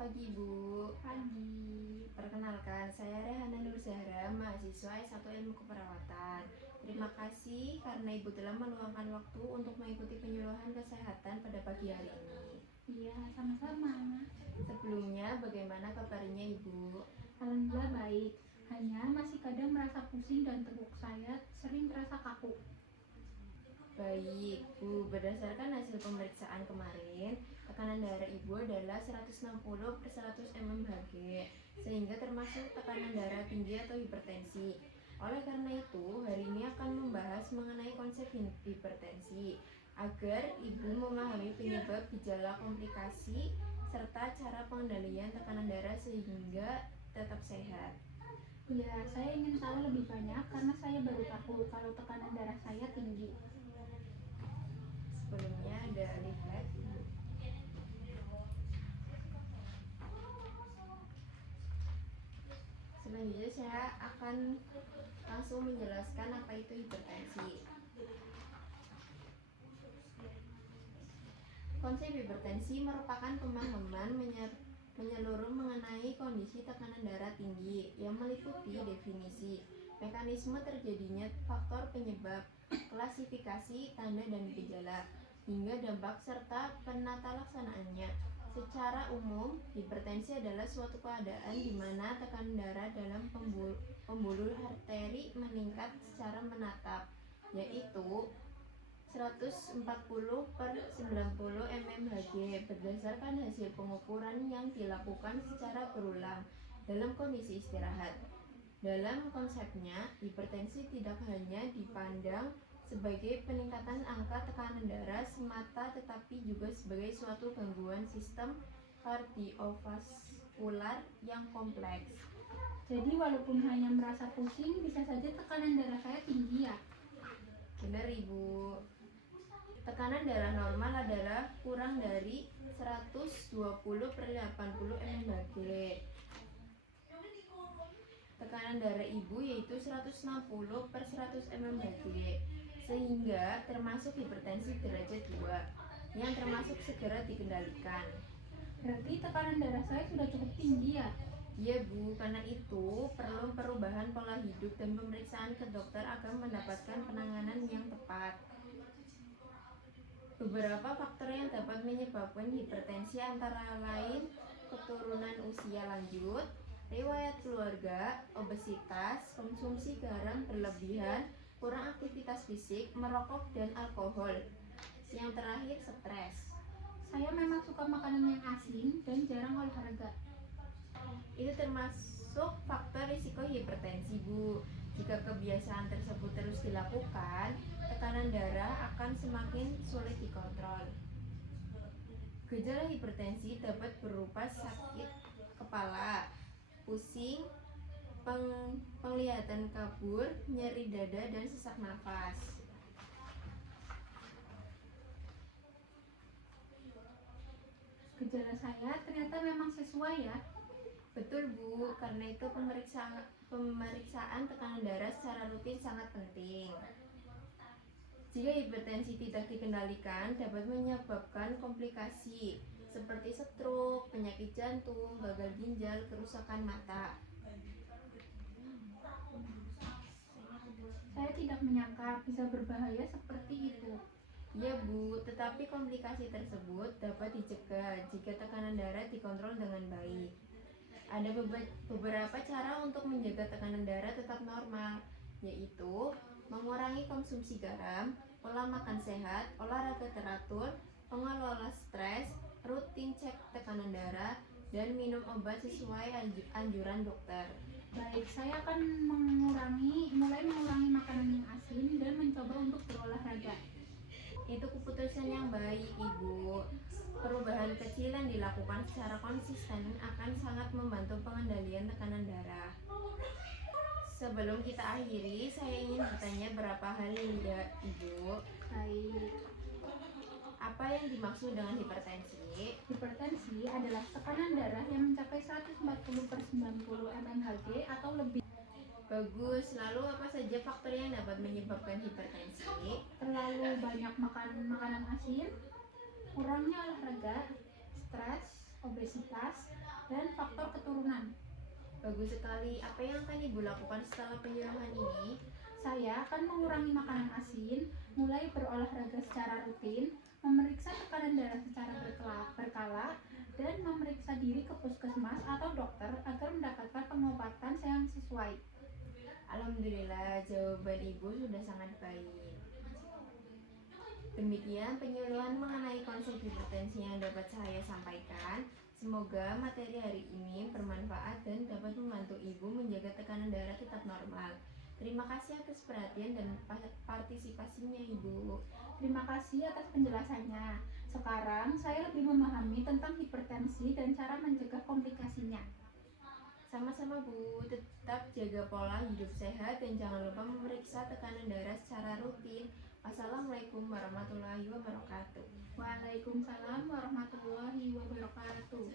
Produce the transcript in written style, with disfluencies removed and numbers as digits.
pagi, Bu. Pagi. Perkenalkan, saya Rehana Nur Zahra, mahasiswa S1 Ilmu Keperawatan. Terima kasih karena Ibu telah meluangkan waktu untuk mengikuti penyuluhan kesehatan pada pagi hari ini. Iya, sama-sama. Sebelumnya, bagaimana kabarnya Ibu? Alhamdulillah baik. Hanya masih kadang merasa pusing dan teguk saya sering terasa kaku. Baik, Bu. Berdasarkan hasil pemeriksaan kemarin, tekanan darah Ibu adalah 160/100 mmHg, sehingga termasuk tekanan darah tinggi atau hipertensi. Oleh karena itu, hari ini akan membahas mengenai konsep hipertensi, agar Ibu memahami penyebab, gejala, komplikasi, serta cara pengendalian tekanan darah sehingga tetap sehat. Ya, saya ingin tahu lebih banyak karena saya baru tahu kalau tekanan darah saya tinggi. Sebelumnya ada leaflet. Selanjutnya saya akan langsung menjelaskan apa itu hipertensi. Konsep hipertensi merupakan pemahaman menyeluruh mengenai kondisi tekanan darah tinggi yang meliputi definisi, mekanisme terjadinya faktor penyebab, klasifikasi, tanda dan gejala, hingga dampak serta penata laksanaannya. Secara umum, hipertensi adalah suatu keadaan di mana tekanan darah dalam pembuluh arteri meningkat secara menatap, yaitu 140/90 mmHg berdasarkan hasil pengukuran yang dilakukan secara berulang dalam kondisi istirahat. Dalam konsepnya, hipertensi tidak hanya dipandang sebagai peningkatan angka tekanan darah semata, tetapi juga sebagai suatu gangguan sistem kardiovaskular yang kompleks. Jadi walaupun hanya merasa pusing, bisa saja tekanan darah saya tinggi ya? Benar, Ibu. Tekanan darah normal adalah kurang dari 120/80 mmHg. Tekanan darah Ibu yaitu 160/100 mmHg, sehingga termasuk hipertensi derajat 2 yang termasuk segera dikendalikan. Berarti tekanan darah saya sudah cukup tinggi ya? Iya, Bu, karena itu perlu perubahan pola hidup dan pemeriksaan ke dokter agar mendapatkan penanganan yang tepat. Beberapa faktor yang dapat menyebabkan hipertensi antara lain keturunan usia lanjut, riwayat keluarga, obesitas, konsumsi garam berlebihan, kurang aktivitas fisik, merokok, dan alkohol. Yang terakhir, stres. Saya memang suka makanan yang asin dan jarang olahraga. Itu termasuk faktor risiko hipertensi, Bu. Jika kebiasaan tersebut terus dilakukan, tekanan darah akan semakin sulit dikontrol. Gejala hipertensi dapat berupa sakit kepala, pusing, penglihatan kabur, nyeri dada, dan sesak nafas. Gejala saya ternyata memang sesuai ya? Betul, Bu, karena itu pemeriksaan tekanan darah secara rutin sangat penting. Jika hipertensi tidak dikendalikan, dapat menyebabkan komplikasi seperti stroke, penyakit jantung, gagal ginjal, kerusakan mata. Saya tidak menyangka bisa berbahaya seperti itu. Ya, Bu, tetapi komplikasi tersebut dapat dicegah jika tekanan darah dikontrol dengan baik. Ada beberapa cara untuk menjaga tekanan darah tetap normal, yaitu mengurangi konsumsi garam, pola makan sehat, olahraga teratur, mengelola stres, rutin cek tekanan darah, dan minum obat sesuai anjuran dokter. Baik, saya akan mulai mengurangi makanan yang asin dan mencoba untuk berolahraga. Itu keputusan yang baik, Ibu. Perubahan kecil yang dilakukan secara konsisten akan sangat membantu pengendalian tekanan darah. Sebelum kita akhiri, saya ingin bertanya berapa hal ya, Ibu. Baik. Apa yang dimaksud dengan hipertensi? Hipertensi adalah tekanan darah yang mencapai 140/90 mmHg atau lebih. Bagus, lalu apa saja faktor yang dapat menyebabkan hipertensi? Terlalu banyak makan makanan asin, kurangnya olahraga, stres, obesitas, dan faktor keturunan. Bagus sekali. Apa yang akan Ibu lakukan setelah penyuluhan ini? Saya akan mengurangi makanan asin, mulai berolahraga secara rutin, memeriksa tekanan darah secara berkala, dan memeriksa diri ke puskesmas atau dokter agar mendapatkan pengobatan yang sesuai. Alhamdulillah, jawaban Ibu sudah sangat baik. Demikian penyuluhan mengenai konsep hipertensi yang dapat saya sampaikan. Semoga materi hari ini bermanfaat dan dapat membantu Ibu menjaga tekanan darah tetap normal. Terima kasih atas perhatian dan partisipasinya, Ibu. Terima kasih atas penjelasannya. Sekarang saya lebih memahami tentang hipertensi dan cara mencegah komplikasinya. Sama-sama, Bu. Tetap jaga pola hidup sehat dan jangan lupa memeriksa tekanan darah secara rutin. Wassalamualaikum warahmatullahi wabarakatuh. Waalaikumsalam warahmatullahi wabarakatuh.